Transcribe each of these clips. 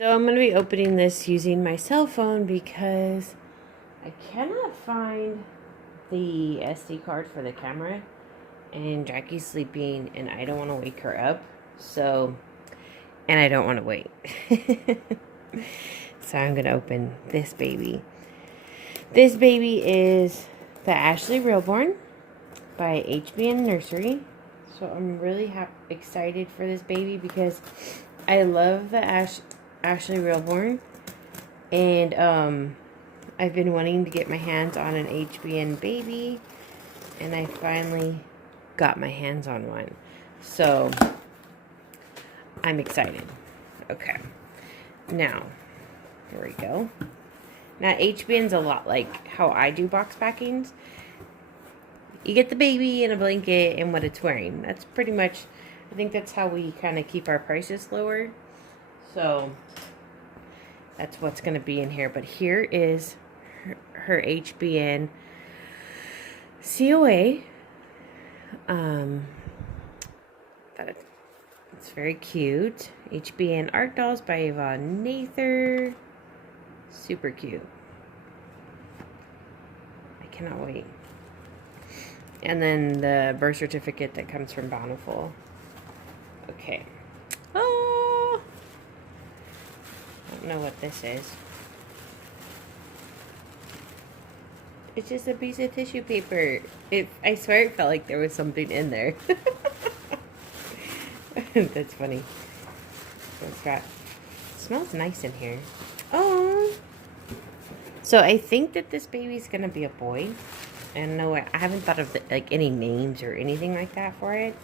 So I'm going to be opening this using my cell phone because I cannot find the SD card for the camera, and Jackie's sleeping and I don't want to wake her up. And I don't want to wait. So I'm going to open this baby. This baby is the Ashley Reborn by HBN Nursery. So I'm really excited for this baby because I love the Ashley Reborn, and I've been wanting to get my hands on an HBN baby, and I finally got my hands on one. So I'm excited. Okay, now here we go. Now HBN's a lot like how I do box packings. You get the baby and a blanket and what it's wearing. That's pretty much, I think that's how we kind of keep our prices lower. So that's what's going to be in here. But here is her HBN COA. It's very cute. HBN Art Dolls by Yvonne Nather. Super cute. I cannot wait. And then the birth certificate that comes from Bountiful. Okay. Oh! I don't know what this is. It's just a piece of tissue paper. I swear it felt like there was something in there. That's funny. It smells nice in here. Oh! So I think that this baby's gonna be a boy. And no, I haven't thought of any names or anything like that for it.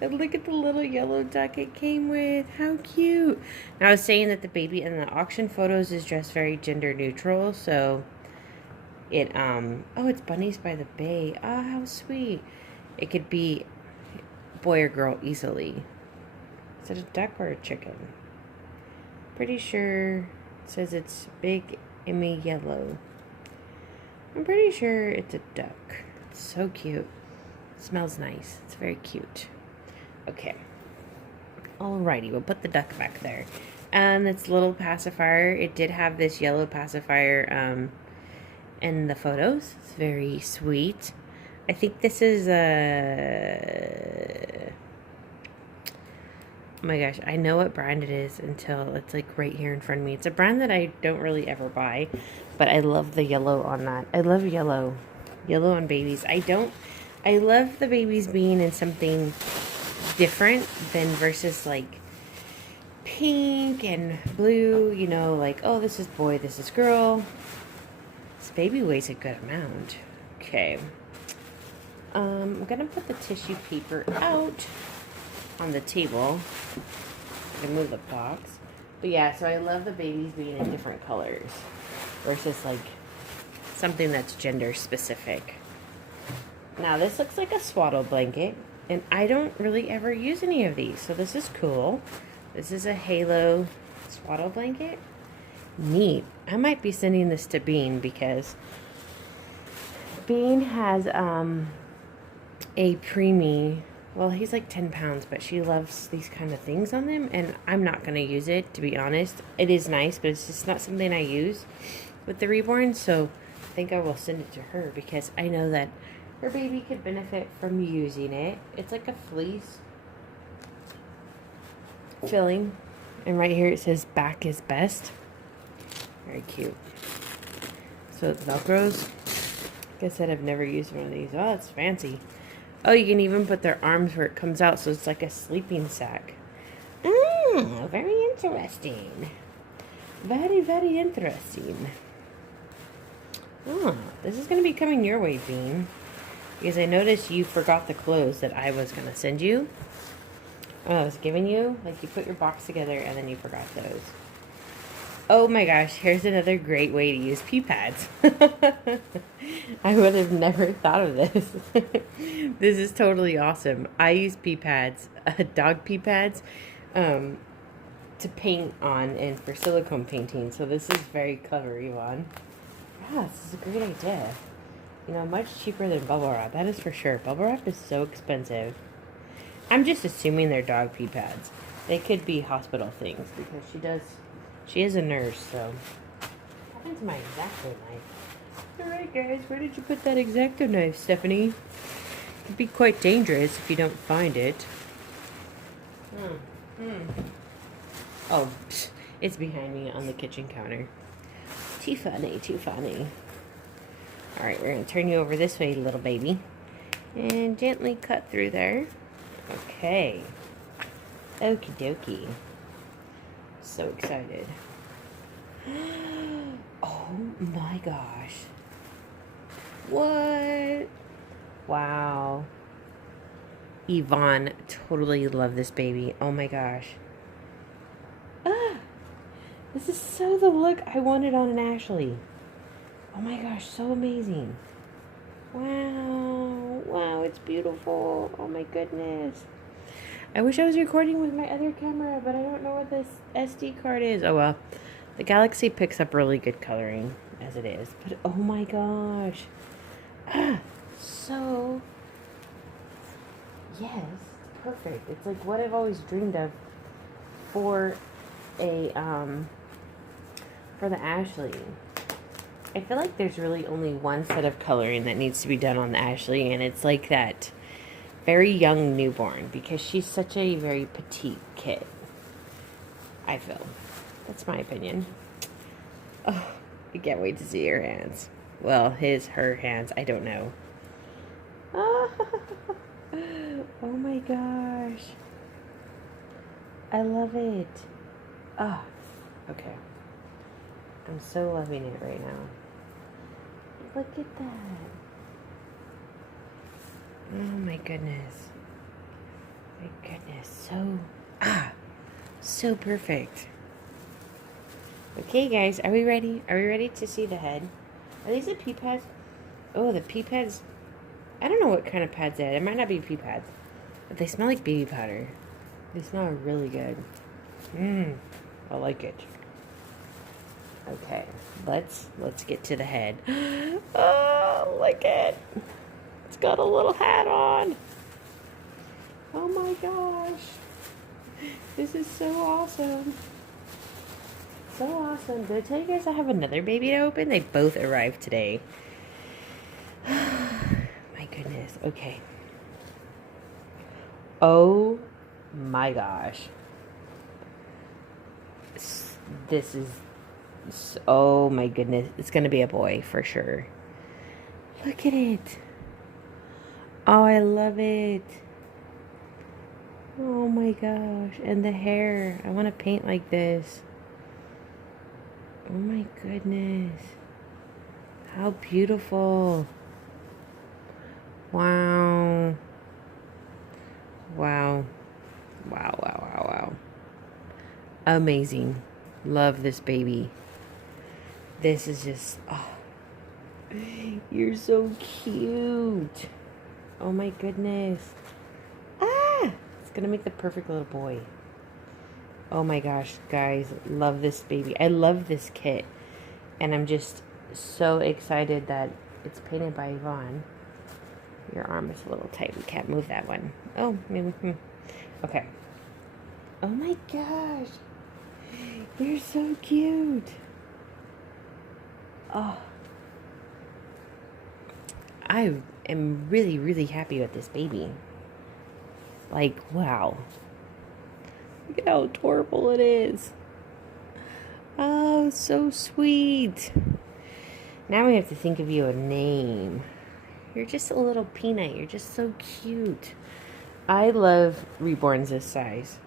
But look at the little yellow duck it came with. How cute. Now, I was saying that the baby in the auction photos is dressed very gender neutral. So it, oh, it's Bunnies by the Bay. Oh, how sweet. It could be boy or girl easily. Is it a duck or a chicken? Pretty sure it says it's big, Emmy yellow. I'm pretty sure it's a duck. It's so cute. It smells nice. It's very cute. Okay. Alrighty, we'll put the duck back there. And its little pacifier. It did have this yellow pacifier in the photos. It's very sweet. I think this is a... Oh my gosh, I know what brand it is until it's like right here in front of me. It's a brand that I don't really ever buy, but I love the yellow on that. I love yellow. Yellow on babies. I love the babies being in something different than versus like pink and blue, you know, like, oh, this is boy, this is girl. This baby weighs a good amount. Okay. I'm gonna put the tissue paper out on the table. I can move the box. But yeah, so I love the babies being in different colors versus like something that's gender specific. Now this looks like a swaddle blanket, and I don't really ever use any of these, so this is cool. This is a Halo swaddle blanket. Neat. I might be sending this to Bean because Bean has a preemie. Well, he's like 10 pounds, but she loves these kind of things on them, and I'm not going to use it, to be honest. It is nice, but it's just not something I use with the Reborn, so I think I will send it to her because I know that her baby could benefit from using it. It's like a fleece filling, and right here it says back is best. Very cute. So it Velcros. Like I said, I've never used one of these. Oh, it's fancy. Oh, you can even put their arms where it comes out, so it's like a sleeping sack. Oh, very interesting. Very, very interesting. Oh, this is going to be coming your way, Bean. Because I noticed you forgot the clothes that I was going to send you. Oh, I was giving you. Like, you put your box together, and then you forgot those. Oh my gosh, here's another great way to use pee pads. I would have never thought of this. This is totally awesome. I use pee pads, dog pee pads, to paint on and for silicone painting. So this is very clever, Yvonne. Yeah, this is a great idea. You know, much cheaper than bubble wrap. That is for sure. Bubble wrap is so expensive. I'm just assuming they're dog pee pads. They could be hospital things because She is a nurse, so. What happened to my X-Acto knife? Alright, guys, where did you put that X-Acto knife, Stephanie? It'd be quite dangerous if you don't find it. Oh, it's behind me on the kitchen counter. Too funny, too funny. Alright, we're going to turn you over this way, little baby. And gently cut through there. Okay. Okie dokie. So excited. Oh my gosh. What? Wow. Yvonne, totally love this baby. Oh my gosh. Ah! This is so the look I wanted on an Ashley. Oh my gosh, so amazing. Wow. Wow, it's beautiful. Oh my goodness. I wish I was recording with my other camera, but I don't know what this SD card is. Oh well. The Galaxy picks up really good coloring as it is. But oh my gosh. Ah, so yes, perfect. It's like what I've always dreamed of for a for the Ashley. I feel like there's really only one set of coloring that needs to be done on the Ashley, and it's like that very young newborn, because she's such a very petite kid. I feel. That's my opinion. Oh, I can't wait to see her hands. Well, her hands, I don't know. Oh my gosh. I love it. Ah, okay. I'm so loving it right now. Look at that. Oh my goodness. My goodness. So perfect. Okay, guys, are we ready? Are we ready to see the head? Are these the pee pads? Oh, the pee pads. I don't know what kind of pads they are. It might not be pee pads, but they smell like baby powder. They smell really good. I like it. Okay, let's get to the head. Oh, look it. It's got a little hat on. Oh my gosh. This is so awesome. So awesome. Did I tell you guys I have another baby to open? They both arrived today. My goodness. Okay. Oh my gosh. This is... Oh my goodness. It's going to be a boy for sure. Look at it. Oh, I love it. Oh my gosh. And the hair. I want to paint like this. Oh my goodness. How beautiful. Wow. Wow. Wow, wow, wow, wow. Amazing. Love this baby. This is just... Oh. You're so cute. Oh my goodness. Ah! It's gonna make the perfect little boy. Oh my gosh, guys. Love this baby. I love this kit. And I'm just so excited that it's painted by Yvonne. Your arm is a little tight. We can't move that one. Oh, maybe. Okay. Oh my gosh. You're so cute. Oh. I am really, really happy with this baby. Like, wow. Look at how adorable it is. Oh, so sweet. Now we have to think of you a name. You're just a little peanut. You're just so cute. I love Reborns this size.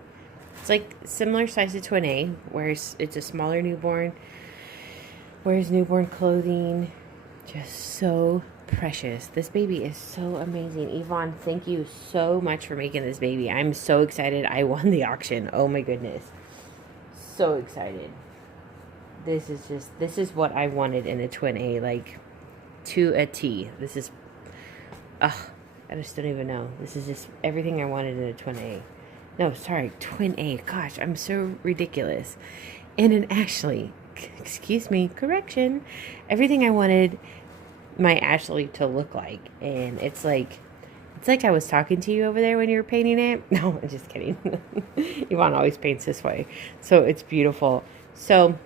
It's like similar size to Twin A, whereas it's a smaller newborn. Wears newborn clothing. Just so precious. This baby is so amazing. Yvonne, thank you so much for making this baby. I'm so excited. I won the auction. Oh my goodness. So excited. This is what I wanted in a Twin A, like to a T. This is, I just don't even know. This is just everything I wanted in a Twin A. No, sorry, Twin A. Gosh, I'm so ridiculous. And an Ashley. Excuse me, correction. Everything I wanted my Ashley to look like. And it's like I was talking to you over there when you were painting it. No, I'm just kidding. Yvonne always paints this way. So it's beautiful. So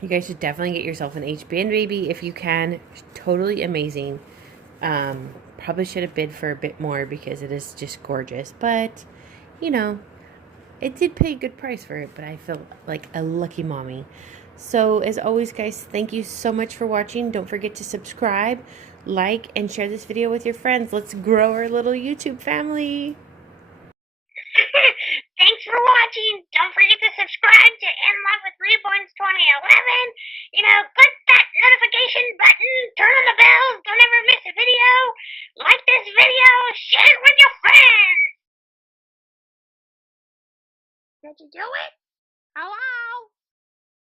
you guys should definitely get yourself an HBN baby if you can. Totally amazing. Probably should have bid for a bit more because it is just gorgeous. But, you know, it did pay a good price for it, but I feel like a lucky mommy. So, as always, guys, thank you so much for watching. Don't forget to subscribe, like, and share this video with your friends. Let's grow our little YouTube family. Thanks for watching. Don't forget to subscribe to In Love with Reborns 2011. Click that notification button, turn on the bells, don't ever miss a video. Like this video, share it with your friends. Did you do it?